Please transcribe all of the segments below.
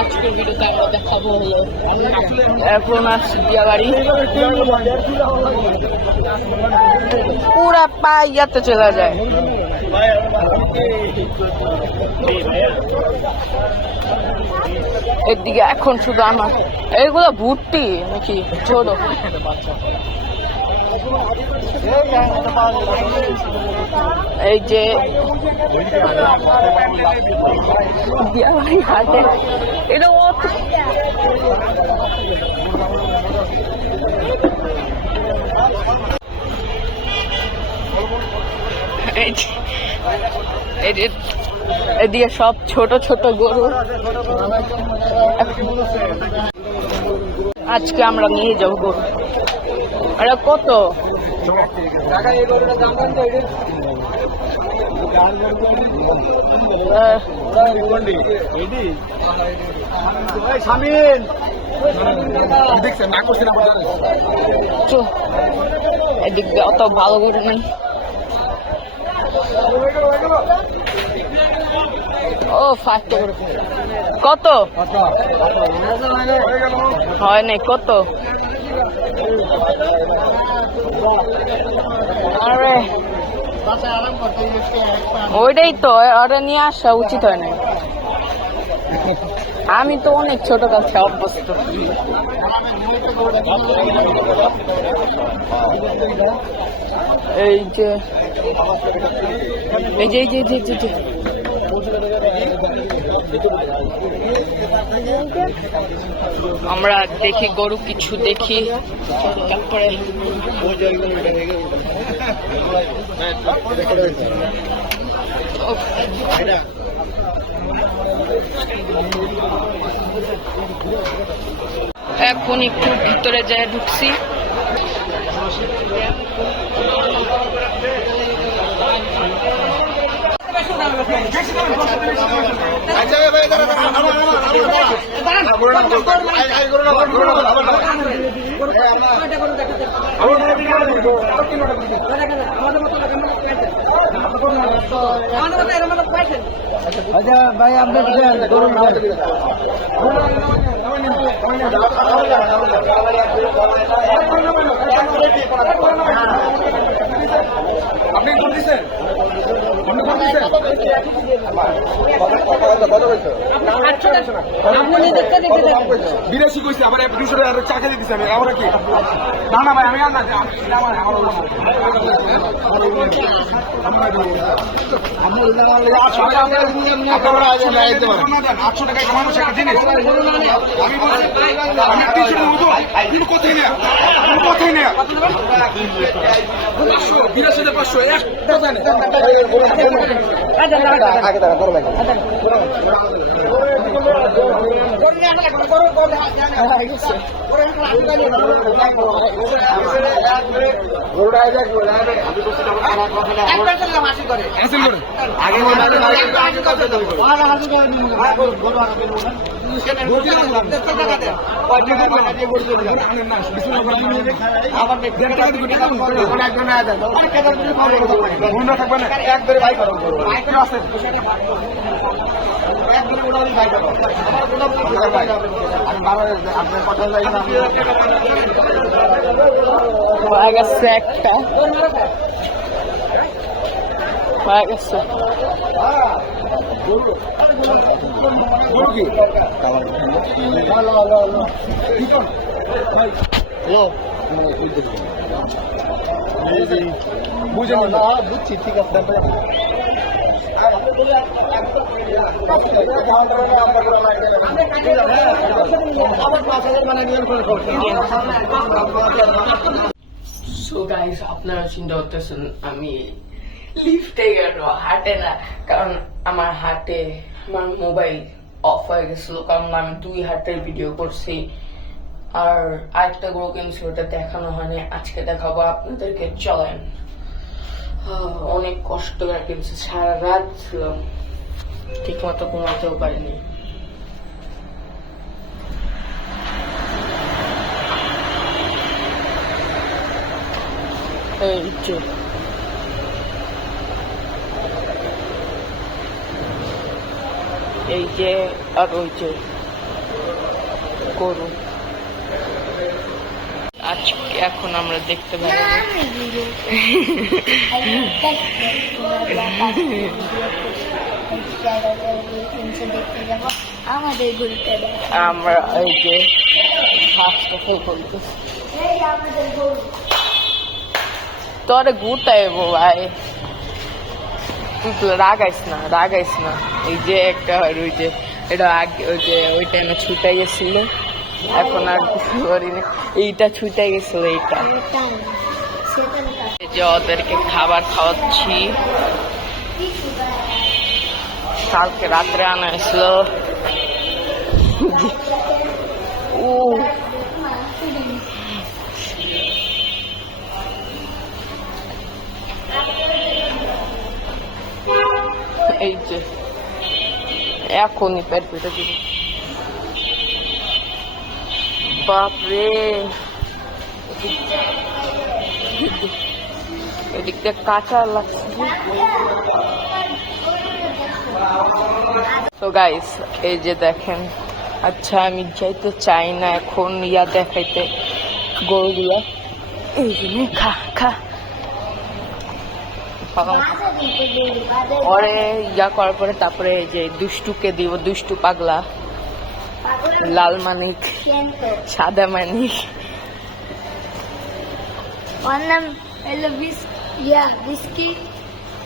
আজকের ভিডিওতে আমরা দেখাবো হলো এখন আসছি বিয়া বাড়ি পুরা পাইয়াতে চলে যায়। এদিকে এখন শুধু আমার এইগুলো ভুট্টি নাকি ছোট এই যে হাতে এটা এদিকে সব ছোট ছোট গরু আজকে আমরা নিয়ে যাবো গরু। এটা কত? এদিক দিয়ে অত ভালো গরু নেই। ও ফাস্ট গরু কত হয় নাই? কত? আরে ওইটাই তো, ওটা নিয়ে আসা উচিত হয় না। আমি তো অনেক ছোট কাছে অভ্যস্ত। এই যে এই যে এই যে যে আমরা দেখি গরু কিছু দেখি, তারপরে এখন একটু ভিতরে যায় ঢুকছি। ভাই আপনি বিরাশি কইছে আবার 200 টাকা চাকা দিতেছি আমি। আমরা কি না না ভাই আমি আর না আটশো টাকায় কামানো সেটা জিনিস আমি বলছি কোথায় নেয়া কোথায় নেয়া 82 500 একটা জানে আগে দাঁড়া বড় লাগে একবারে ভাই করো আছে একটা বুঝে বুঝছি ঠিক আছে সো গাইস আপনারা চিন্তা করতেছেন আমি লিফটে গেল হাটে না, কারণ আমার হাটে আমার মোবাইল অফ হয়ে গেছিল, কারণ আমি 2 হাটের ভিডিও করছি। আর আরেকটা গরু কিনছি, ওটা দেখানো হয়নি, আজকে দেখাবো আপনাদেরকে। চলেন। অনেক কষ্ট করে কিনছি, সারা রাত ছিলাম, ঠিক মতো ঘুমাতেও পারিনি। এই যে এই যে আর ওই যে গরু। আজকে এখন আমরা দেখতে পাবো আমাদের গরুটা আমরা এই যে হাসপাতাল বলতেছি তোরে ঘুরতে ভাই, তুই তো রাগাইস না। এই যে একটা ওই যে এটা আগে ওই যে ওই টাইমে ছুটাই গেছিল, এখন আর কিছু করিনি। এইটা ছুটাই গেছিল এইটা। এই যে ওদেরকে খাবার খাওয়াচ্ছি, কালকে রাত্রে আনা হয়েছিল। ও এই যে এখনই পেট পেটে দিব। বাপরে, এদিক দিয়ে কাঁচা লাগছে। তো গাইস এই যে দেখেন, আচ্ছা আমি যাইতে চাই না এখন ইয়া দেখাইতে গরুগুলা। এই যে খা খা ওরে ইয়া করার পরে তারপরে এই যে দুষ্টুকে দিব, দুষ্টু পাগলা, লাল মানিক, সাদা মানিক। ওর নাম হলো বিস্কি,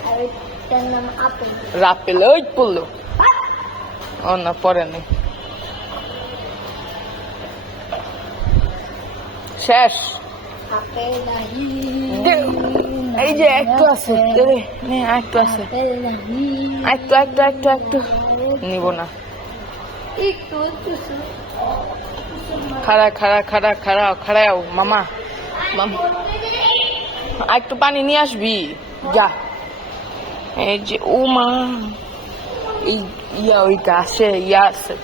আর ওইটার নাম আপেল। রাপেল ওই পড়লো, ও না পরে নেই, শেষ। আপেল নাহি, এই যে একটু আছে, একটু আছে, আপেল নাহি, একটু নিব না। একটু খাড়াও মামা, একটু পানি নিয়ে আসবি যা। এই যে ও মা, এই ইয়া ওই গাছে ইয়া আছে,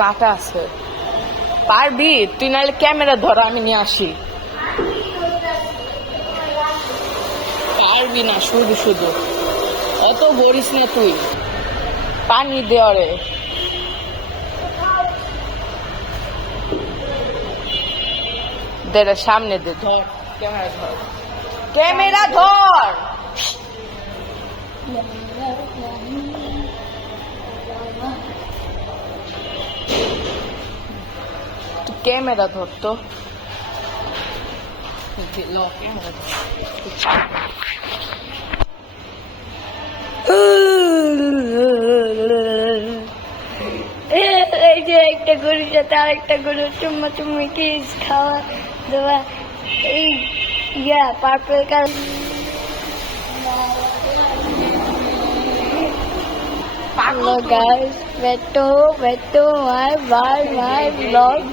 কাটা আছে, পারবি তুই? নাহলে ক্যামেরা ধর, আমি নিয়ে আসি। পারবি না, শুধু অত গড়িস না তুই, পানি দেওয়ারে। দে সামনে দে, ধর ক্যামেরা ধর। তুই ক্যামেরা ধর তো, ক্যামেরা ধর। এই যে একটা গরুর সাথে আরেকটা গরু চুম্মি কিস খাওয়া দাওয়া, এই purple colour. Hello guys, Veto, my vlog.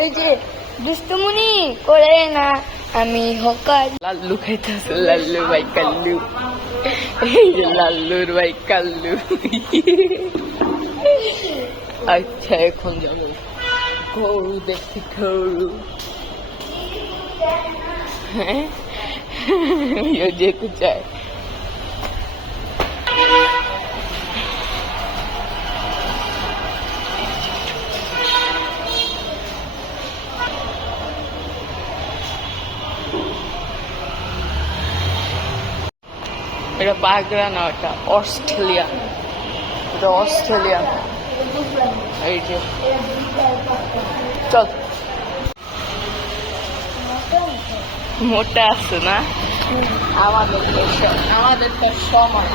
এই যে দুষ্টুমুনি করে না, আমি হকার। লাল্লু খাইতেছে, লাল্লু ভাই কাল্লু, এই যে লাল্লুর ভাই কাল্লু। আচ্ছা এখন যাবো গরু দেখি, গরু। হ্যাঁ যেতে চায়। এটা বাগড়া না, ওটা অস্ট্রেলিয়া, এটা অস্ট্রেলিয়া। এই যে চল, মোটা আছে না আমাদের তো সমান।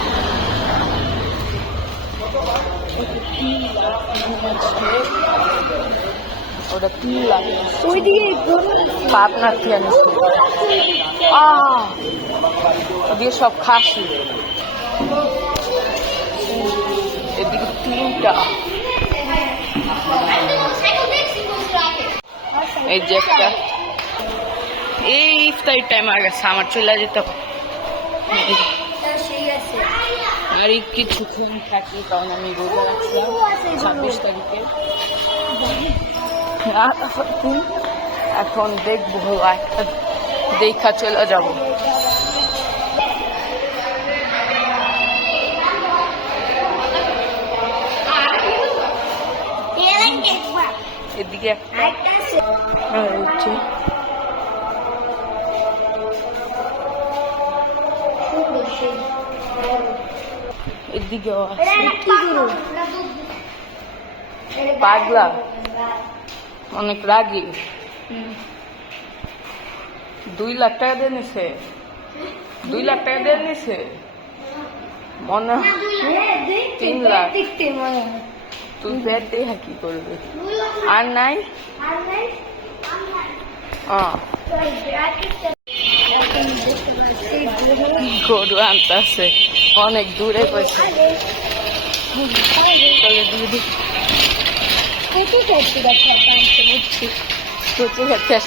ওটা 3 লাখ, পাবনার থেকে আনিস দিয়ে সব খাসি। এদিকে 3টা, এই যে একটা। এই ইফতারির টাইম আর গেছে, আমার চলে যেতে হবে। আর এই কিছুক্ষণ থাকি, কারণ আমি রোজা রাখছিলাম 26 তারিখে। এখন দেখবো একটা দেখা চলে যাব। এদিকে একটা হচ্ছে এদিকেও আছে। পাগলা অনেক রাগি। 2 লাখ টাকা দিয়ে নিছে, 2 লাখ টাকা দিয়ে নিছে মনে হয় 3 লাখ। তুই ব্যাট দিয়ে কি করবি? আর নাই গরু আনতেছে অনেক দূরে কইছে।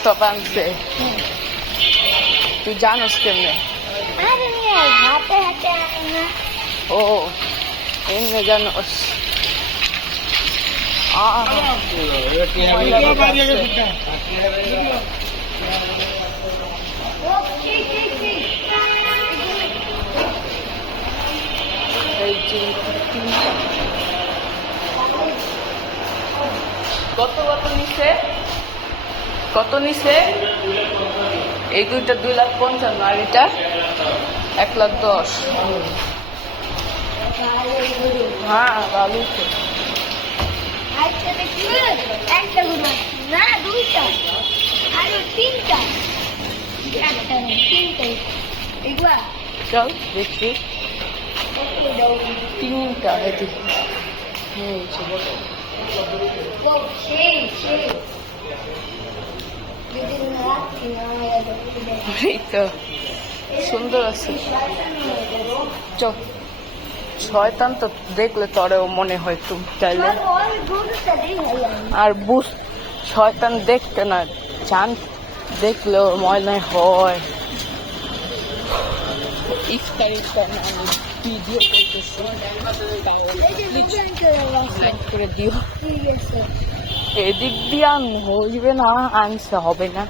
সব আনছে। তুই জানোস কেমনে? ও এমনি জানোস। কত নিছে? কত নিছে? এই দুইটা 2,55,000 আর এটা 1,10,000। হ্যাঁ ভালো। একটা গুলো না, 2টা আর 3টা, একটা না 3টাই এগুলা। চল দেখি 3টা এদিকে। এই তো সুন্দর আছে। চল শয়তান তো দেখলে তরেও মনে হয় তুমি চাইলে। আর বুঝ শয়তান দেখতে না, চান দেখলেও মনে হয়। ইফতার না আমি ভিডিও করতেছি, লাইক করে দিও। এদিক দিয়ে হইবে না, আনছে হবে না।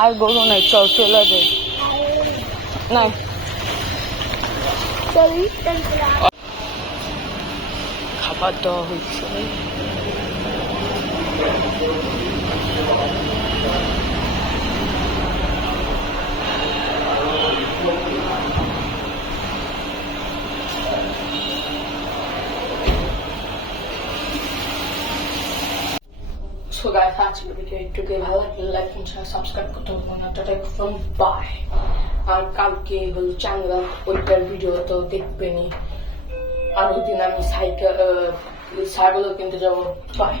আর গরু নাই, চল চলে যাই। না খাবার দেওয়া হচ্ছে। So guys, আজকের ভিডিও একটুকে ভালো লাগলে লাইক এবং সাবস্ক্রাইব করতে হবে না। Tata from by. আর কালকে হলো চ্যানেল ওইটার ভিডিও তো দেখবেনি। আর ওই দিন আমি সাইকেল কিনতে যাবো। বাই।